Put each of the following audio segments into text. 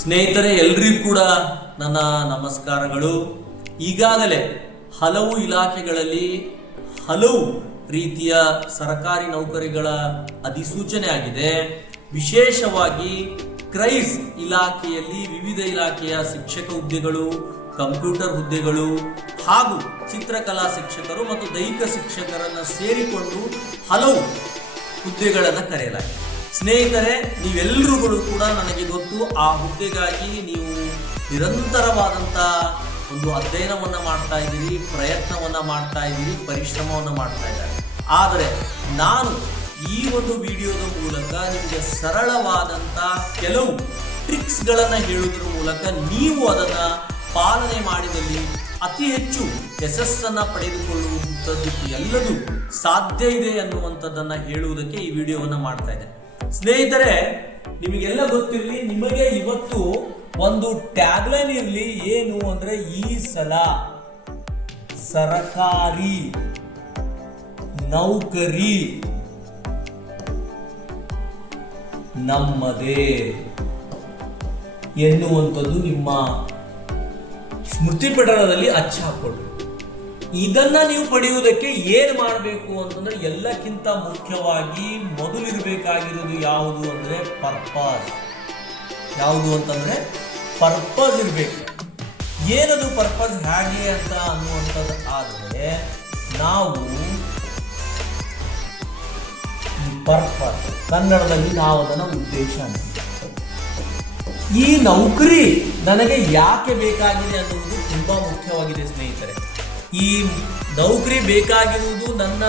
ಸ್ನೇಹಿತರೆ, ಎಲ್ರಿಗೂ ಕೂಡ ನನ್ನ ನಮಸ್ಕಾರಗಳು. ಈಗಾಗಲೇ ಹಲವು ಇಲಾಖೆಗಳಲ್ಲಿ ಹಲವು ರೀತಿಯ ಸರ್ಕಾರಿ ನೌಕರಿಗಳ ಅಧಿಸೂಚನೆ ಆಗಿದೆ. ವಿಶೇಷವಾಗಿ ಕ್ರೈಸ್ ಇಲಾಖೆಯಲ್ಲಿ ವಿವಿಧ ಇಲಾಖೆಯ ಶಿಕ್ಷಕ ಹುದ್ದೆಗಳು, ಕಂಪ್ಯೂಟರ್ ಹುದ್ದೆಗಳು ಹಾಗೂ ಚಿತ್ರಕಲಾ ಶಿಕ್ಷಕರು ಮತ್ತು ದೈಹಿಕ ಶಿಕ್ಷಕರನ್ನು ಸೇರಿಕೊಂಡು ಹಲವು ಹುದ್ದೆಗಳನ್ನು ಕರೆಯಲಾಗಿದೆ. ಸ್ನೇಹಿತರೆ, ನೀವೆಲ್ಲರೂ ಕೂಡ ನನಗೆ ಗೊತ್ತು, ಆ ಹುದ್ದೆಗಾಗಿ ನೀವು ನಿರಂತರವಾದಂಥ ಒಂದು ಅಧ್ಯಯನವನ್ನು ಮಾಡ್ತಾ ಇದ್ದೀರಿ, ಪ್ರಯತ್ನವನ್ನು ಮಾಡ್ತಾ ಇದ್ದೀರಿ, ಪರಿಶ್ರಮವನ್ನು ಮಾಡ್ತಾ ಇದ್ದಾರೆ. ಆದರೆ ನಾನು ಈ ಒಂದು ವಿಡಿಯೋದ ಮೂಲಕ ನಿಮಗೆ ಸರಳವಾದಂಥ ಕೆಲವು ಟ್ರಿಕ್ಸ್ಗಳನ್ನು ಹೇಳುವುದರ ಮೂಲಕ ನೀವು ಅದನ್ನು ಪಾಲನೆ ಮಾಡಿದಲ್ಲಿ ಅತಿ ಹೆಚ್ಚು ಯಶಸ್ಸನ್ನು ಪಡೆದುಕೊಳ್ಳುವಂಥದ್ದು ಎಲ್ಲದೂ ಸಾಧ್ಯ ಇದೆ ಅನ್ನುವಂಥದ್ದನ್ನು ಹೇಳುವುದಕ್ಕೆ ಈ ವಿಡಿಯೋವನ್ನು ಮಾಡ್ತಾ ಇದ್ದೇನೆ. ಸ್ನೇಹಿತರೆ, ನಿಮಗೆಲ್ಲ ಗೊತ್ತಿರಲಿ, ನಿಮಗೆ ಇವತ್ತು ಒಂದು ಟ್ಯಾಗ್ಲೈನ್ ಇರಲಿ. ಏನು ಅಂದ್ರೆ, ಈ ಸಲ ಸರಕಾರಿ ನೌಕರಿ ನಮ್ಮದೇ ಎನ್ನುವಂಥದ್ದು ನಿಮ್ಮ ಸ್ಮೃತಿ ಪಟಲದಲ್ಲಿ ಅಚ್ಚ ಹಾಕೊಳ್ಳಿ. ಇದನ್ನ ನೀವು ಪಡೆಯುವುದಕ್ಕೆ ಏನು ಮಾಡಬೇಕು ಅಂತಂದ್ರೆ, ಎಲ್ಲಕ್ಕಿಂತ ಮುಖ್ಯವಾಗಿ ಮೊದಲಿರಬೇಕಾಗಿರೋದು ಯಾವುದು ಅಂದ್ರೆ ಪರ್ಪಸ್. ಯಾವುದು ಅಂತಂದ್ರೆ ಪರ್ಪಸ್ ಇರಬೇಕು. ಏನದು ಪರ್ಪಸ್, ಹೇಗೆ ಅಂತ ಅನ್ನುವಂಥದ್ದು ಆದರೆ, ನಾವು ಪರ್ಪಸ್ ಕನ್ನಡದಲ್ಲಿ ನಾವು ಅದನ್ನು ಉದ್ದೇಶ ಅಂತ, ಈ ನೌಕರಿ ನನಗೆ ಯಾಕೆ ಬೇಕಾಗಿದೆ ಅನ್ನುವುದು ತುಂಬಾ ಮುಖ್ಯವಾಗಿದೆ. ಸ್ನೇಹಿತರೆ, ಈ ನೌಕರಿ ಬೇಕಾಗಿರುವುದು ನನ್ನ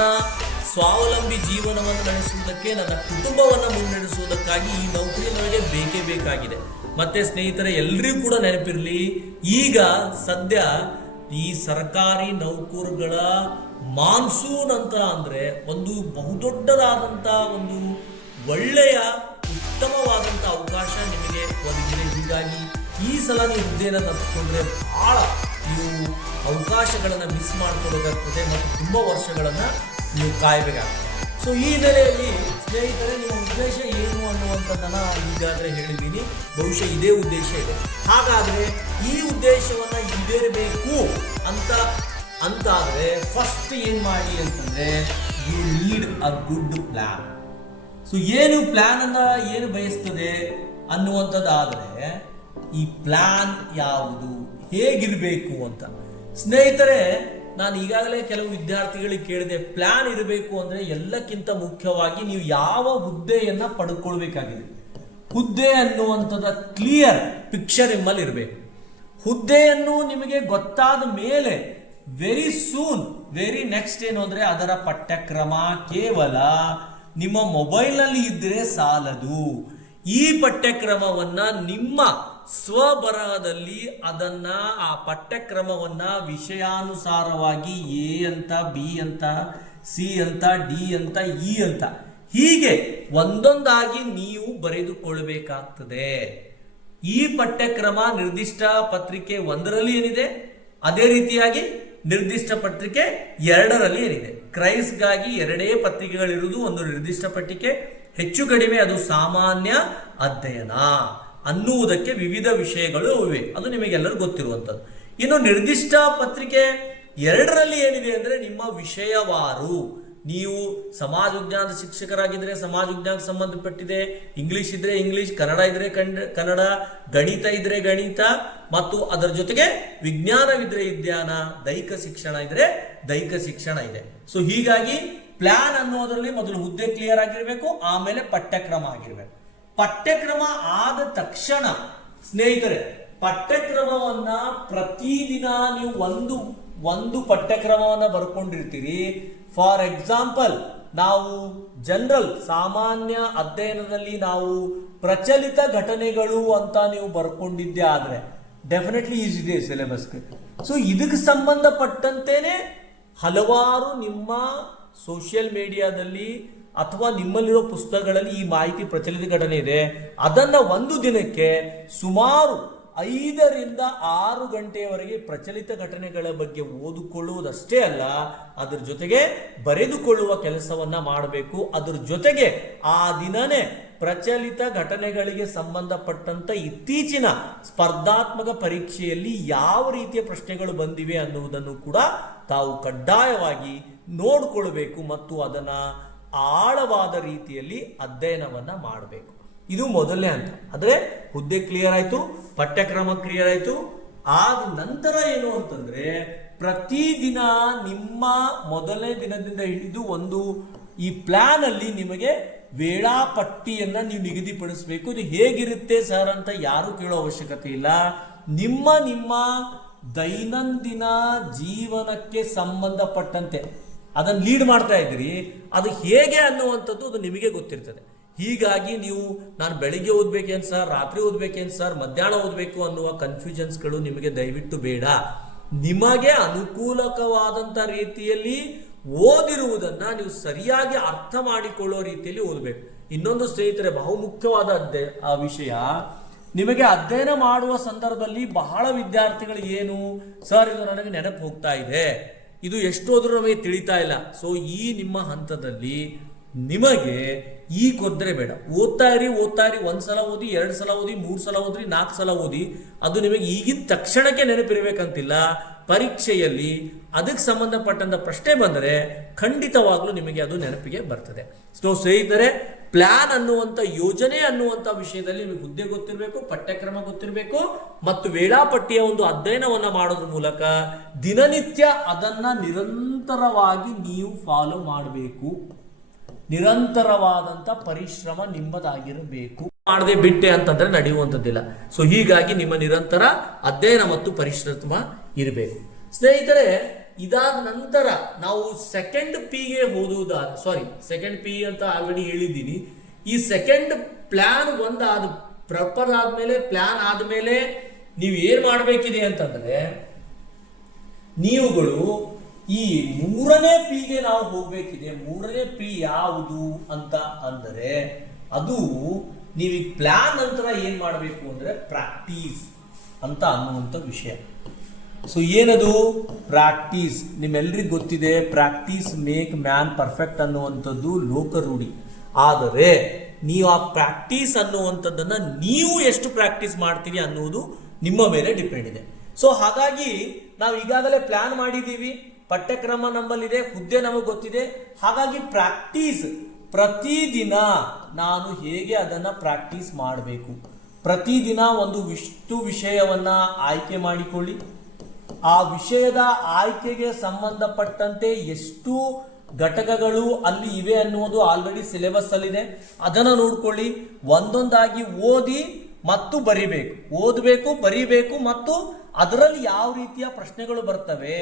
ಸ್ವಾವಲಂಬಿ ಜೀವನವನ್ನು ನಡೆಸುವುದಕ್ಕೆ, ನನ್ನ ಕುಟುಂಬವನ್ನು ಮುನ್ನಡೆಸುವುದಕ್ಕಾಗಿ ಈ ನೌಕರಿ ನನಗೆ ಬೇಕೇ ಬೇಕಾಗಿದೆ. ಮತ್ತೆ ಸ್ನೇಹಿತರೆ, ಎಲ್ರಿಗೂ ಕೂಡ ನೆನಪಿರಲಿ, ಈಗ ಸದ್ಯ ಈ ಸರ್ಕಾರಿ ನೌಕರಗಳ ಮಾನ್ಸೂನ್ ಅಂತ ಅಂದ್ರೆ ಒಂದು ಬಹುದೊಡ್ಡದಾದಂಥ ಒಂದು ಒಳ್ಳೆಯ ಉತ್ತಮವಾದಂಥ ಅವಕಾಶ ನಿಮಗೆ ಒದಗಿದೆ. ಹೀಗಾಗಿ ಈ ಸಲ ನೀವು ಹುದ್ದೆಯನ್ನು ತಪ್ಪಿಕೊಂಡ್ರೆ ಬಹಳ ನೀವು ಅವಕಾಶಗಳನ್ನು ಮಿಸ್ ಮಾಡ್ಕೊಳ್ಬೇಕಾಗ್ತದೆ ಮತ್ತು ತುಂಬ ವರ್ಷಗಳನ್ನು ನೀವು ಕಾಯಬೇಕಾಗ್ತದೆ. ಸೊ ಈ ಹಿನ್ನೆಲೆಯಲ್ಲಿ ಸ್ನೇಹಿತರೆ, ನಿಮ್ಮ ಉದ್ದೇಶ ಏನು ಅನ್ನುವಂಥದ್ದನ್ನು ಈಗಾಗಲೇ ಹೇಳಿದ್ದೀನಿ. ಬಹುಶಃ ಇದೇ ಉದ್ದೇಶ ಇದೆ. ಹಾಗಾದರೆ ಈ ಉದ್ದೇಶವನ್ನು ಈಡೇರಬೇಕು ಅಂತಾದರೆ ಫಸ್ಟ್ ಏನು ಮಾಡಿ ಅಂತಂದರೆ, you need a good plan. So ಏನು ಪ್ಲ್ಯಾನನ್ನು ಏನು ಬಯಸ್ತದೆ ಅನ್ನುವಂಥದ್ದಾದರೆ, ಈ ಪ್ಲ್ಯಾನ್ ಯಾವುದು, ಹೇಗಿರಬೇಕು ಅಂತ. ಸ್ನೇಹಿತರೆ, ನಾನು ಈಗಾಗಲೇ ಕೆಲವು ವಿದ್ಯಾರ್ಥಿಗಳಿಗೆ ಕೇಳಿದೆ, ಪ್ಲ್ಯಾನ್ ಇರಬೇಕು ಅಂದರೆ ಎಲ್ಲಕ್ಕಿಂತ ಮುಖ್ಯವಾಗಿ ನೀವು ಯಾವ ಹುದ್ದೆಯನ್ನು ಪಡ್ಕೊಳ್ಬೇಕಾಗಿದೆ, ಹುದ್ದೆ ಅನ್ನುವಂಥದ್ದು ಕ್ಲಿಯರ್ ಪಿಕ್ಚರ್ ನಿಮ್ಮಲ್ಲಿ ಇರಬೇಕು. ಹುದ್ದೆಯನ್ನು ನಿಮಗೆ ಗೊತ್ತಾದ ಮೇಲೆ ವೆರಿ ಸೂನ್, ವೆರಿ ನೆಕ್ಸ್ಟ್ ಏನು ಅಂದರೆ, ಅದರ ಪಠ್ಯಕ್ರಮ ಕೇವಲ ನಿಮ್ಮ ಮೊಬೈಲ್ನಲ್ಲಿ ಇದ್ದರೆ ಸಾಲದು. ಈ ಪಠ್ಯಕ್ರಮವನ್ನ ನಿಮ್ಮ ಸ್ವಬರಹದಲ್ಲಿ ಅದನ್ನ, ಆ ಪಠ್ಯಕ್ರಮವನ್ನ ವಿಷಯಾನುಸಾರವಾಗಿ ಎ ಅಂತ, ಬಿ ಅಂತ, ಸಿ ಅಂತ, ಡಿ ಅಂತ, ಇ ಅಂತ ಹೀಗೆ ಒಂದೊಂದಾಗಿ ನೀವು ಬರೆದುಕೊಳ್ಳಬೇಕಾಗ್ತದೆ. ಈ ಪಠ್ಯಕ್ರಮ ನಿರ್ದಿಷ್ಟ ಪತ್ರಿಕೆ 1ರಲ್ಲಿ ಏನಿದೆ, ಅದೇ ರೀತಿಯಾಗಿ ನಿರ್ದಿಷ್ಟ ಪತ್ರಿಕೆ 2ರಲ್ಲಿ ಏನಿದೆ. ಕ್ರೈಸ್ಗಾಗಿ 2 ಪತ್ರಿಕೆಗಳಿರುವುದು, ಒಂದು ನಿರ್ದಿಷ್ಟ ಪತ್ರಿಕೆ, ಹೆಚ್ಚು ಕಡಿಮೆ ಅದು ಸಾಮಾನ್ಯ ಅಧ್ಯಯನ ಅನ್ನುವುದಕ್ಕೆ ವಿವಿಧ ವಿಷಯಗಳು ಇವೆ. ಅದು ನಿಮಗೆಲ್ಲರೂ ಗೊತ್ತಿರುವಂಥದ್ದು. ಇನ್ನು ನಿರ್ದಿಷ್ಟ ಪತ್ರಿಕೆ 2ರಲ್ಲಿ ಏನಿದೆ ಅಂದರೆ, ನಿಮ್ಮ ವಿಷಯವಾರು. ನೀವು ಸಮಾಜ ವಿಜ್ಞಾನದ ಶಿಕ್ಷಕರಾಗಿದ್ದರೆ ಸಮಾಜ ವಿಜ್ಞಾನಕ್ಕೆ ಸಂಬಂಧಪಟ್ಟಿದೆ, ಇಂಗ್ಲಿಷ್ ಇದ್ರೆ ಇಂಗ್ಲಿಷ್, ಕನ್ನಡ ಇದ್ರೆ ಕನ್ನಡ, ಗಣಿತ ಇದ್ರೆ ಗಣಿತ, ಮತ್ತು ಅದರ ಜೊತೆಗೆ ವಿಜ್ಞಾನವಿದ್ರೆ ವಿಜ್ಞಾನ, ದೈಹಿಕ ಶಿಕ್ಷಣ ಇದ್ರೆ ದೈಹಿಕ ಶಿಕ್ಷಣ ಇದೆ. ಸೊ ಹೀಗಾಗಿ ಪ್ಲಾನ್ ಅನ್ನೋದರಲ್ಲಿ ಮೊದಲು ಹುದ್ದೆ ಕ್ಲಿಯರ್ ಆಗಿರಬೇಕು, ಆಮೇಲೆ ಪಠ್ಯಕ್ರಮ ಆಗಿರ್ಬೇಕು. ಪಠ್ಯಕ್ರಮ ಆದ ತಕ್ಷಣ ಸ್ನೇಹಿತರೆ, ಪಠ್ಯಕ್ರಮವನ್ನ ಪ್ರತಿದಿನ ನೀವು ಒಂದು ಪಠ್ಯಕ್ರಮವನ್ನ ಬರ್ಕೊಂಡಿರ್ತೀರಿ. ಫಾರ್ ಎಕ್ಸಾಂಪಲ್, ನಾವು ಜನರಲ್ ಸಾಮಾನ್ಯ ಅಧ್ಯಯನದಲ್ಲಿ ನಾವು ಪ್ರಚಲಿತ ಘಟನೆಗಳು ಅಂತ ನೀವು ಬರ್ಕೊಂಡಿದ್ದೆ ಆದರೆ ಡೆಫಿನೆಟ್ಲಿ ಈಸ್ ಇದೆ ಸಿಲೆಬಸ್ಗೆ. ಸೊ ಇದಕ್ಕೆ ಸಂಬಂಧಪಟ್ಟಂತೇನೆ ಹಲವಾರು ನಿಮ್ಮ ಸೋಷಿಯಲ್ ಮೀಡಿಯಾದಲ್ಲಿ ಅಥವಾ ನಿಮ್ಮಲ್ಲಿರೋ ಪುಸ್ತಕಗಳಲ್ಲಿ ಈ ಮಾಹಿತಿ ಪ್ರಚಲಿತ ಘಟನೆ ಇದೆ. ಅದನ್ನ ಒಂದು ದಿನಕ್ಕೆ ಸುಮಾರು 5ರಿಂದ 6 ಗಂಟೆಯವರೆಗೆ ಪ್ರಚಲಿತ ಘಟನೆಗಳ ಬಗ್ಗೆ ಓದಿಕೊಳ್ಳುವುದಷ್ಟೇ ಅಲ್ಲ, ಅದರ ಜೊತೆಗೆ ಬರೆದುಕೊಳ್ಳುವ ಕೆಲಸವನ್ನ ಮಾಡಬೇಕು. ಅದರ ಜೊತೆಗೆ ಆ ದಿನನೇ ಪ್ರಚಲಿತ ಘಟನೆಗಳಿಗೆ ಸಂಬಂಧಪಟ್ಟಂತ ಇತ್ತೀಚಿನ ಸ್ಪರ್ಧಾತ್ಮಕ ಪರೀಕ್ಷೆಯಲ್ಲಿ ಯಾವ ರೀತಿಯ ಪ್ರಶ್ನೆಗಳು ಬಂದಿವೆ ಅನ್ನುವುದನ್ನು ಕೂಡ ತಾವು ಕಡ್ಡಾಯವಾಗಿ ನೋಡಿಕೊಳ್ಳಬೇಕು ಮತ್ತು ಅದನ್ನ ಆಳವಾದ ರೀತಿಯಲ್ಲಿ ಅಧ್ಯಯನವನ್ನ ಮಾಡಬೇಕು. ಇದು ಮೊದಲನೇ ಹಂತ. ಅಂದ್ರೆ ಹುದ್ದೆ ಕ್ಲಿಯರ್ ಆಯ್ತು, ಪಠ್ಯಕ್ರಮ ಕ್ಲಿಯರ್ ಆಯ್ತು. ಆದ ನಂತರ ಏನು ಅಂತಂದ್ರೆ ಪ್ರತಿದಿನ ನಿಮ್ಮ ಮೊದಲನೇ ದಿನದಿಂದ ಹಿಡಿದು ಒಂದು ಈ ಪ್ಲಾನ್ ಅಲ್ಲಿ ನಿಮಗೆ ವೇಳಾಪಟ್ಟಿಯನ್ನ ನೀವು ನಿಗದಿಪಡಿಸಬೇಕು. ಇದು ಹೇಗಿರುತ್ತೆ ಸರ್ ಅಂತ ಯಾರು ಕೇಳೋ ಅವಶ್ಯಕತೆ ಇಲ್ಲ. ನಿಮ್ಮ ದೈನಂದಿನ ಜೀವನಕ್ಕೆ ಸಂಬಂಧಪಟ್ಟಂತೆ ಅದನ್ನು ಲೀಡ್ ಮಾಡ್ತಾ ಇದ್ರಿ, ಅದು ಹೇಗೆ ಅನ್ನುವಂಥದ್ದು ಅದು ನಿಮಗೆ ಗೊತ್ತಿರ್ತದೆ. ಹೀಗಾಗಿ ನೀವು ನಾನು ಬೆಳಿಗ್ಗೆ ಓದ್ಬೇಕೇನು ಸರ್, ರಾತ್ರಿ ಓದ್ಬೇಕೇನು ಸರ್, ಮಧ್ಯಾಹ್ನ ಓದಬೇಕು ಅನ್ನುವ ಕನ್ಫ್ಯೂಷನ್ಸ್ಗಳು ನಿಮಗೆ ದಯವಿಟ್ಟು ಬೇಡ. ನಿಮಗೆ ಅನುಕೂಲಕವಾದಂಥ ರೀತಿಯಲ್ಲಿ ಓದಿರುವುದನ್ನ ನೀವು ಸರಿಯಾಗಿ ಅರ್ಥ ಮಾಡಿಕೊಳ್ಳೋ ರೀತಿಯಲ್ಲಿ ಓದಬೇಕು. ಇನ್ನೊಂದು ಸ್ನೇಹಿತರೆ, ಬಹುಮುಖ್ಯವಾದ ಆ ವಿಷಯ, ನಿಮಗೆ ಅಧ್ಯಯನ ಮಾಡುವ ಸಂದರ್ಭದಲ್ಲಿ ಬಹಳ ವಿದ್ಯಾರ್ಥಿಗಳು ಏನು ಸರ್ ಇದು ನನಗೆ ನೆನಪು ಹೋಗ್ತಾ ಇದೆ, ಇದು ಎಷ್ಟೋದ್ರೂ ನಮಗೆ ತಿಳಿತಾ ಇಲ್ಲ. ಸೊ ಈ ನಿಮ್ಮ ಹಂತದಲ್ಲಿ ನಿಮಗೆ ಈ ಕೊದ್ರೆ ಬೇಡ. ಓದ್ತಾ ಇರಿ, ಒಂದ್ಸಲ ಓದಿ, 2 ಸಲ ಓದಿ, 3 ಸಲ ಓದ್ರಿ, 4 ಸಲ ಓದಿ. ಅದು ನಿಮಗೆ ಈಗಿನ ತಕ್ಷಣಕ್ಕೆ ನೆನಪಿರ್ಬೇಕಂತಿಲ್ಲ. ಪರೀಕ್ಷೆಯಲ್ಲಿ ಅದಕ್ಕೆ ಸಂಬಂಧಪಟ್ಟಂತ ಪ್ರಶ್ನೆ ಬಂದರೆ ಖಂಡಿತವಾಗ್ಲೂ ನಿಮಗೆ ಅದು ನೆನಪಿಗೆ ಬರ್ತದೆ. ಸೊ ಸ್ನೇಹಿತರೆ, ಪ್ಲಾನ್ ಅನ್ನುವಂಥ ಯೋಜನೆ ಅನ್ನುವಂಥ ವಿಷಯದಲ್ಲಿ ನಿಮಗೆ ಹುದ್ದೆ ಗೊತ್ತಿರಬೇಕು, ಪಠ್ಯಕ್ರಮ ಗೊತ್ತಿರಬೇಕು ಮತ್ತು ವೇಳಾಪಟ್ಟಿಯ ಒಂದು ಅಧ್ಯಯನವನ್ನ ಮಾಡೋದ್ರ ಮೂಲಕ ದಿನನಿತ್ಯ ಅದನ್ನ ನಿರಂತರವಾಗಿ ನೀವು ಫಾಲೋ ಮಾಡಬೇಕು. ನಿರಂತರವಾದಂಥ ಪರಿಶ್ರಮ ನಿಮ್ಮದಾಗಿರಬೇಕು. ಮಾಡದೆ ಬಿಟ್ಟೆ ಅಂತಂದ್ರೆ ನಡೆಯುವಂಥದ್ದಿಲ್ಲ. ಸೊ ಹೀಗಾಗಿ ನಿಮ್ಮ ನಿರಂತರ ಅಧ್ಯಯನ ಮತ್ತು ಪರಿಶ್ರಮ ಇರಬೇಕು. ಸ್ನೇಹಿತರೆ, ಇದಾದ ನಂತರ ನಾವು ಸೆಕೆಂಡ್ ಪಿಗೆ ಸೆಕೆಂಡ್ ಪಿ ಅಂತ ಆಲ್ರೆಡಿ ಹೇಳಿದ್ದೀನಿ. ಈ ಸೆಕೆಂಡ್ ಪ್ಲಾನ್ ಪ್ರಾಪರ್ ಆದ್ಮೇಲೆ, ಪ್ಲಾನ್ ಆದ್ಮೇಲೆ ನೀವು ಏನ್ ಮಾಡಬೇಕಿದೆ ಅಂತಂದ್ರೆ, ನೀವುಗಳು ಈ 3ನೇ ಪಿಗೆ ನಾವು ಹೋಗ್ಬೇಕಿದೆ. 3ನೇ ಪಿ ಯಾವುದು ಅಂತ ಅಂದರೆ, ಅದು ನೀವು ಈ ಪ್ಲಾನ್ ನಂತರ ಏನ್ ಮಾಡಬೇಕು ಅಂದ್ರೆ ಪ್ರಾಕ್ಟೀಸ್ ಅಂತ ಅನ್ನುವಂಥ ವಿಷಯ. ಸೊ ಏನದು ಪ್ರಾಕ್ಟೀಸ್? ನಿಮ್ಮೆಲ್ರಿಗೂ ಗೊತ್ತಿದೆ, ಪ್ರಾಕ್ಟೀಸ್ ಮೇಕ್ ಮ್ಯಾನ್ ಪರ್ಫೆಕ್ಟ್ ಅನ್ನುವಂಥದ್ದು ಲೋಕರೂಢಿ. ಆದರೆ ನೀವು ಆ ಪ್ರಾಕ್ಟೀಸ್ ಅನ್ನುವಂಥದ್ದನ್ನ ನೀವು ಎಷ್ಟು ಪ್ರಾಕ್ಟೀಸ್ ಮಾಡ್ತೀವಿ ಅನ್ನುವುದು ನಿಮ್ಮ ಮೇಲೆ ಡಿಪೆಂಡ್ ಇದೆ. ಸೊ ಹಾಗಾಗಿ ನಾವು ಈಗಾಗಲೇ ಪ್ಲಾನ್ ಮಾಡಿದ್ದೀವಿ, ಪಠ್ಯಕ್ರಮ ನಮ್ಮಲ್ಲಿದೆ, ಹುದ್ದೆ ನಮಗೆ ಗೊತ್ತಿದೆ. ಹಾಗಾಗಿ ಪ್ರಾಕ್ಟೀಸ್ ಪ್ರತಿದಿನ ನಾನು ಹೇಗೆ ಅದನ್ನ ಪ್ರಾಕ್ಟೀಸ್ ಮಾಡಬೇಕು. ಪ್ರತಿದಿನ ಒಂದು ವಿಷಯವನ್ನ ಆಯ್ಕೆ ಮಾಡಿಕೊಳ್ಳಿ. ಆ ವಿಷಯದ ಆಯ್ಕೆಗೆ ಸಂಬಂಧಪಟ್ಟಂತೆ ಎಷ್ಟು ಘಟಕಗಳು ಅಲ್ಲಿ ಇವೆ ಅನ್ನುವುದು ಆಲ್ರೆಡಿ ಸಿಲೆಬಸ್ ಅಲ್ಲಿದೆ. ಅದನ್ನು ನೋಡ್ಕೊಳ್ಳಿ. ಒಂದೊಂದಾಗಿ ಓದಿ ಮತ್ತು ಬರಿಬೇಕು, ಓದಬೇಕು, ಬರಿಬೇಕು ಮತ್ತು ಅದರಲ್ಲಿ ಯಾವ ರೀತಿಯ ಪ್ರಶ್ನೆಗಳು ಬರ್ತವೆ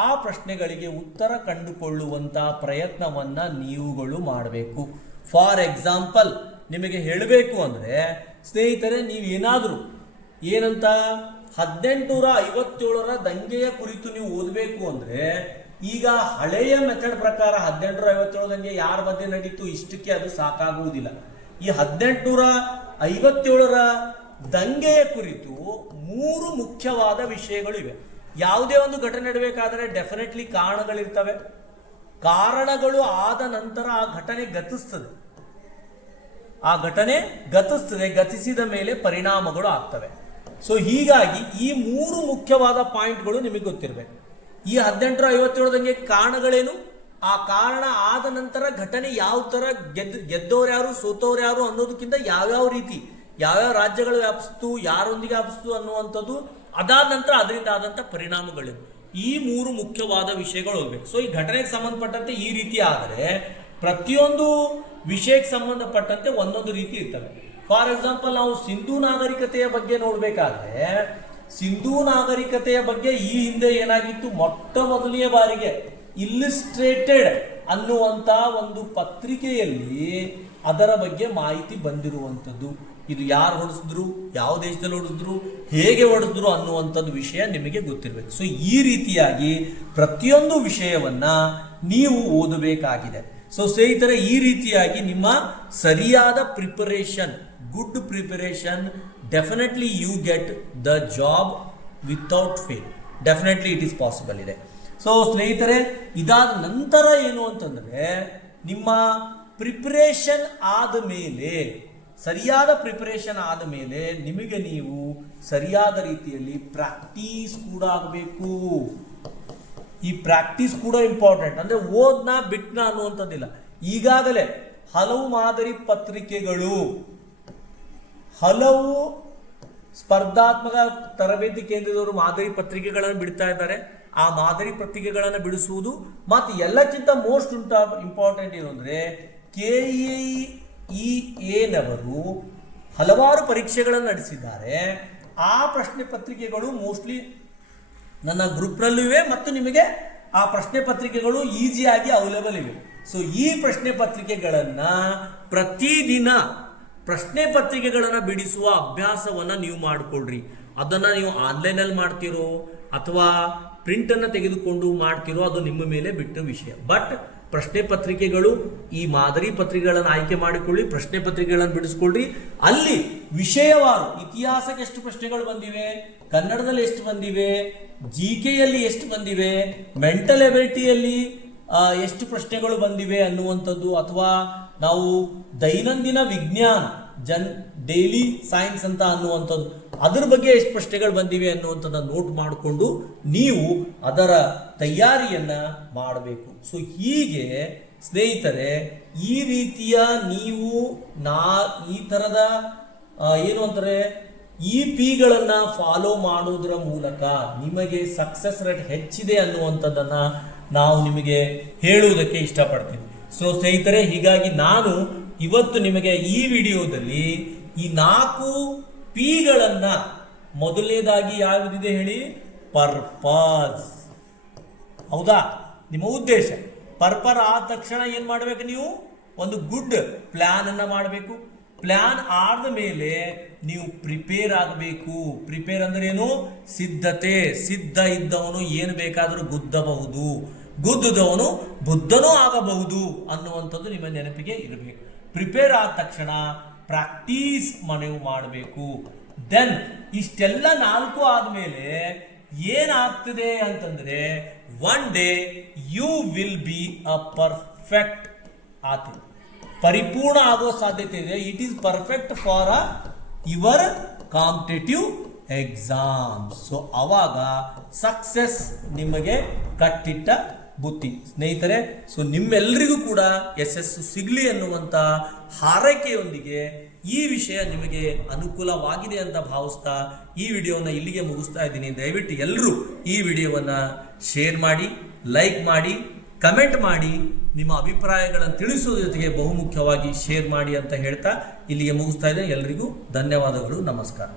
ಆ ಪ್ರಶ್ನೆಗಳಿಗೆ ಉತ್ತರ ಕಂಡುಕೊಳ್ಳುವಂತಹ ಪ್ರಯತ್ನವನ್ನ ನೀವುಗಳು ಮಾಡಬೇಕು. ಫಾರ್ ಎಕ್ಸಾಂಪಲ್ ನಿಮಗೆ ಹೇಳಬೇಕು ಅಂದ್ರೆ ಸ್ನೇಹಿತರೆ, ನೀವೇನಾದರೂ ಏನಂತ 1857ರ ದಂಗೆಯ ಕುರಿತು ನೀವು ಓದಬೇಕು ಅಂದ್ರೆ, ಈಗ ಹಳೆಯ ಮೆಥಡ್ ಪ್ರಕಾರ 1857 ದಂಗೆ ಯಾರ ಮಧ್ಯೆ ನಡೀತು ಇಷ್ಟಕ್ಕೆ ಅದು ಸಾಕಾಗುವುದಿಲ್ಲ. ಈ 1857ರ ದಂಗೆಯ ಕುರಿತು 3 ಮುಖ್ಯವಾದ ವಿಷಯಗಳು ಇವೆ. ಯಾವುದೇ ಒಂದು ಘಟನೆ ನಡಬೇಕಾದ್ರೆ ಡೆಫಿನೆಟ್ಲಿ ಕಾರಣಗಳಿರ್ತವೆ. ಕಾರಣಗಳು ಆದ ನಂತರ ಆ ಘಟನೆ ಗತಿಸ್ತದೆ, ಗತಿಸಿದ ಮೇಲೆ ಪರಿಣಾಮಗಳು ಆಗ್ತವೆ. ಸೊ ಹೀಗಾಗಿ ಈ 3 ಮುಖ್ಯವಾದ ಪಾಯಿಂಟ್ಗಳು ನಿಮಗೆ ಗೊತ್ತಿರಬೇಕು. ಈ 1857 ದಂಗೆ ಕಾರಣಗಳೇನು, ಆ ಕಾರಣ ಆದ ನಂತರ ಘಟನೆ ಯಾವ ತರ ಗೆದ್ದವ್ರು ಯಾರು, ಸೋತವ್ರು ಯಾರು ಅನ್ನೋದಕ್ಕಿಂತ ಯಾವ್ಯಾವ ರೀತಿ ಯಾವ್ಯಾವ ರಾಜ್ಯಗಳು ವ್ಯಾಪಿಸ್ತು, ಯಾರೊಂದಿಗೆ ವ್ಯಾಪಿಸ್ತು ಅನ್ನುವಂಥದ್ದು, ಅದಾದ ನಂತರ ಅದರಿಂದ ಆದಂಥ ಪರಿಣಾಮಗಳು, ಈ 3 ಮುಖ್ಯವಾದ ವಿಷಯಗಳು ಹೋಗ್ಬೇಕು. ಸೊ ಈ ಘಟನೆಗೆ ಸಂಬಂಧಪಟ್ಟಂತೆ ಈ ರೀತಿ ಆದರೆ ಪ್ರತಿಯೊಂದು ವಿಷಯಕ್ಕೆ ಸಂಬಂಧಪಟ್ಟಂತೆ ಒಂದೊಂದು ರೀತಿ ಇರ್ತವೆ. ಫಾರ್ ಎಕ್ಸಾಂಪಲ್, ನಾವು ಸಿಂಧೂ ನಾಗರಿಕತೆಯ ಬಗ್ಗೆ ನೋಡ್ಬೇಕಾದ್ರೆ, ಸಿಂಧೂ ನಾಗರಿಕತೆಯ ಬಗ್ಗೆ ಈ ಹಿಂದೆ ಏನಾಗಿತ್ತು, ಮೊಟ್ಟ ಮೊದಲನೆಯ ಬಾರಿಗೆ ಇಲ್ಲಿಸ್ಟ್ರೇಟೆಡ್ ಅನ್ನುವಂತ ಒಂದು ಪತ್ರಿಕೆಯಲ್ಲಿ ಅದರ ಬಗ್ಗೆ ಮಾಹಿತಿ ಬಂದಿರುವಂಥದ್ದು. ಇದು ಯಾರು ಹೊಡೆಸಿದ್ರು, ಯಾವ ದೇಶದಲ್ಲಿ ಹೊಡೆಸಿದ್ರು, ಹೇಗೆ ಹೊಡೆಸಿದ್ರು ಅನ್ನುವಂಥದ್ದು ವಿಷಯ ನಿಮಗೆ ಗೊತ್ತಿರಬೇಕು. ಸೊ ಈ ರೀತಿಯಾಗಿ ಪ್ರತಿಯೊಂದು ವಿಷಯವನ್ನ ನೀವು ಓದಬೇಕಾಗಿದೆ. ಸೊ ಸ್ನೇಹಿತರೆ, ಈ ರೀತಿಯಾಗಿ ನಿಮ್ಮ ಸರಿಯಾದ preparation, good preparation definitely you get the job without fail. Definitely it is possible ಇದೆ. ಸೊ ಸ್ನೇಹಿತರೆ, ಇದಾದ ನಂತರ ಏನು ಅಂತಂದರೆ, ನಿಮ್ಮ ಪ್ರಿಪ್ರೇಷನ್ ಆದ ಮೇಲೆ, ಸರಿಯಾದ ಪ್ರಿಪರೇಷನ್ ಆದ ಮೇಲೆ ನಿಮಗೆ ನೀವು ಸರಿಯಾದ ರೀತಿಯಲ್ಲಿ ಪ್ರಾಕ್ಟೀಸ್ ಕೂಡ ಆಗಬೇಕು. ಈ ಪ್ರಾಕ್ಟೀಸ್ ಕೂಡ ಇಂಪಾರ್ಟೆಂಟ್. ಅಂದರೆ ಓದ್ನ ಬಿಟ್ನ ಅನ್ನುವಂಥದ್ದಿಲ್ಲ. ಈಗಾಗಲೇ ಹಲವು ಮಾದರಿ ಪತ್ರಿಕೆಗಳು, ಹಲವು ಸ್ಪರ್ಧಾತ್ಮಕ ತರಬೇತಿ ಕೇಂದ್ರದವರು ಮಾದರಿ ಪತ್ರಿಕೆಗಳನ್ನು ಬಿಡ್ತಾ ಇದ್ದಾರೆ. ಆ ಮಾದರಿ ಪತ್ರಿಕೆಗಳನ್ನು ಬಿಡಿಸುವುದು ಮತ್ತು ಎಲ್ಲಕ್ಕಿಂತ ಮೋಸ್ಟ್ ಇಂಪಾರ್ಟೆಂಟ್ ಏನು ಅಂದರೆ, KEEನವರು ಹಲವಾರು ಪರೀಕ್ಷೆಗಳನ್ನು ನಡೆಸಿದ್ದಾರೆ. ಆ ಪ್ರಶ್ನೆ ಪತ್ರಿಕೆಗಳು ಮೋಸ್ಟ್ಲಿ ನನ್ನ ಗ್ರೂಪ್ನಲ್ಲೂ ಇವೆ ಮತ್ತು ನಿಮಗೆ ಆ ಪ್ರಶ್ನೆ ಪತ್ರಿಕೆಗಳು ಈಸಿಯಾಗಿ ಅವೈಲೇಬಲ್ ಇವೆ. ಸೊ ಈ ಪ್ರಶ್ನೆ ಪತ್ರಿಕೆಗಳನ್ನು ಪ್ರತಿದಿನ ಪ್ರಶ್ನೆ ಪತ್ರಿಕೆಗಳನ್ನು ಬಿಡಿಸುವ ಅಭ್ಯಾಸವನ್ನು ನೀವು ಮಾಡಿಕೊಳ್ಳ್ರಿ. ಅದನ್ನು ನೀವು ಆನ್ಲೈನಲ್ಲಿ ಮಾಡ್ತೀರೋ ಅಥವಾ ಪ್ರಿಂಟನ್ನು ತೆಗೆದುಕೊಂಡು ಮಾಡ್ತಿರೋ ಅದು ನಿಮ್ಮ ಮೇಲೆ ಬಿಟ್ಟ ವಿಷಯ. ಬಟ್ ಪ್ರಶ್ನೆ ಪತ್ರಿಕೆಗಳು, ಈ ಮಾದರಿ ಪತ್ರಿಕೆಗಳನ್ನು ಆಯ್ಕೆ ಮಾಡಿಕೊಳ್ಳಿ, ಪ್ರಶ್ನೆ ಪತ್ರಿಕೆಗಳನ್ನು ಬಿಡಿಸ್ಕೊಳ್ರಿ. ಅಲ್ಲಿ ವಿಷಯವಾರು ಇತಿಹಾಸಕ್ಕೆ ಎಷ್ಟು ಪ್ರಶ್ನೆಗಳು ಬಂದಿವೆ, ಕನ್ನಡದಲ್ಲಿ ಎಷ್ಟು ಬಂದಿವೆ, GKಯಲ್ಲಿ ಎಷ್ಟು ಬಂದಿವೆ, ಮೆಂಟಲ್ ಎಬಿಲಿಟಿಯಲ್ಲಿ ಎಷ್ಟು ಪ್ರಶ್ನೆಗಳು ಬಂದಿವೆ ಅನ್ನುವಂಥದ್ದು, ಅಥವಾ ನಾವು ದೈನಂದಿನ ವಿಜ್ಞಾನ ಡೈಲಿ ಸೈನ್ಸ್ ಅಂತ ಅನ್ನುವಂಥದ್ದು, ಅದರ ಬಗ್ಗೆ ಎಷ್ಟು ಪ್ರಶ್ನೆಗಳು ಬಂದಿವೆ ಅನ್ನುವಂಥದ್ದನ್ನು ನೋಟ್ ಮಾಡಿಕೊಂಡು ನೀವು ಅದರ ತಯಾರಿಯನ್ನು ಮಾಡಬೇಕು. ಸೊ ಹೀಗೆ ಸ್ನೇಹಿತರೆ, ಈ ರೀತಿಯ ನೀವು ಈ ಥರದ ಏನು ಅಂತಾರೆ ಈ ಪಿಗಳನ್ನು ಫಾಲೋ ಮಾಡೋದ್ರ ಮೂಲಕ ನಿಮಗೆ ಸಕ್ಸಸ್ ರೇಟ್ ಹೆಚ್ಚಿದೆ ಅನ್ನುವಂಥದ್ದನ್ನು ನಾವು ನಿಮಗೆ ಹೇಳುವುದಕ್ಕೆ ಇಷ್ಟಪಡ್ತೀವಿ. ಸೊ ಸ್ನೇಹಿತರೆ, ಹೀಗಾಗಿ ನಾನು ಇವತ್ತು ನಿಮಗೆ ಈ ವಿಡಿಯೋದಲ್ಲಿ ಈ 4 ಪಿಗಳನ್ನು, ಮೊದಲನೇದಾಗಿ ಯಾವುದಿದೆ ಹೇಳಿ, ಪರ್ಪಸ್. ಹೌದಾ? ನಿಮ್ಮ ಉದ್ದೇಶ. ಪರ್ಪರ್ ಆದ ತಕ್ಷಣ ಏನು ಮಾಡಬೇಕು, ನೀವು ಒಂದು ಗುಡ್ ಪ್ಲ್ಯಾನ್ ಅನ್ನು ಮಾಡಬೇಕು. ಪ್ಲ್ಯಾನ್ ಆದ ಮೇಲೆ ನೀವು ಪ್ರಿಪೇರ್ ಆಗಬೇಕು. ಪ್ರಿಪೇರ್ ಅಂದ್ರೆ ಏನು? ಸಿದ್ಧತೆ. ಸಿದ್ಧ ಇದ್ದವನು ಏನು ಬೇಕಾದರೂ ಗುದ್ದಬಹುದು, ಗುದ್ದದವನು ಬುದ್ಧನೂ ಆಗಬಹುದು ಅನ್ನುವಂಥದ್ದು ನಿಮ್ಮ ನೆನಪಿಗೆ ಇರಬೇಕು. ಪ್ರಿಪೇರ್ ಆದ ತಕ್ಷಣ ಪ್ರಾಕ್ಟೀಸ್ ನೀವು ಮಾಡಬೇಕು. ದೆನ್ ಇಷ್ಟೆಲ್ಲ 4 ಆದಮೇಲೆ ಏನಾಗ್ತದೆ ಅಂತಂದ್ರೆ, one day you will be a perfect ಆತ, ಪರಿಪೂರ್ಣ ಆಗೋ ಸಾಧ್ಯತೆ ಇದೆ. It is perfect for your competitive exam. So ಅವಾಗ ಸಕ್ಸಸ್ ನಿಮಗೆ ಕಟ್ಟಿಟ್ಟ ಬುತ್ತಿ ಸ್ನೇಹಿತರೆ. ಸೊ ನಿಮ್ಮೆಲ್ಲರಿಗೂ ಕೂಡ ಯಶಸ್ಸು ಸಿಗಲಿ ಅನ್ನುವಂಥ ಹಾರೈಕೆಯೊಂದಿಗೆ ಈ ವಿಷಯ ನಿಮಗೆ ಅನುಕೂಲವಾಗಿದೆ ಅಂತ ಭಾವಿಸ್ತಾ ಈ ವಿಡಿಯೋವನ್ನು ಇಲ್ಲಿಗೆ ಮುಗಿಸ್ತಾ ಇದ್ದೀನಿ. ದಯವಿಟ್ಟು ಎಲ್ಲರೂ ಈ ವಿಡಿಯೋವನ್ನು ಶೇರ್ ಮಾಡಿ, ಲೈಕ್ ಮಾಡಿ, ಕಮೆಂಟ್ ಮಾಡಿ, ನಿಮ್ಮ ಅಭಿಪ್ರಾಯಗಳನ್ನು ತಿಳಿಸೋದ್ರ ಜೊತೆಗೆ ಬಹುಮುಖ್ಯವಾಗಿ ಶೇರ್ ಮಾಡಿ ಅಂತ ಹೇಳ್ತಾ ಇಲ್ಲಿಗೆ ಮುಗಿಸ್ತಾ ಇದ್ದೇನೆ. ಎಲ್ಲರಿಗೂ ಧನ್ಯವಾದಗಳು. ನಮಸ್ಕಾರ.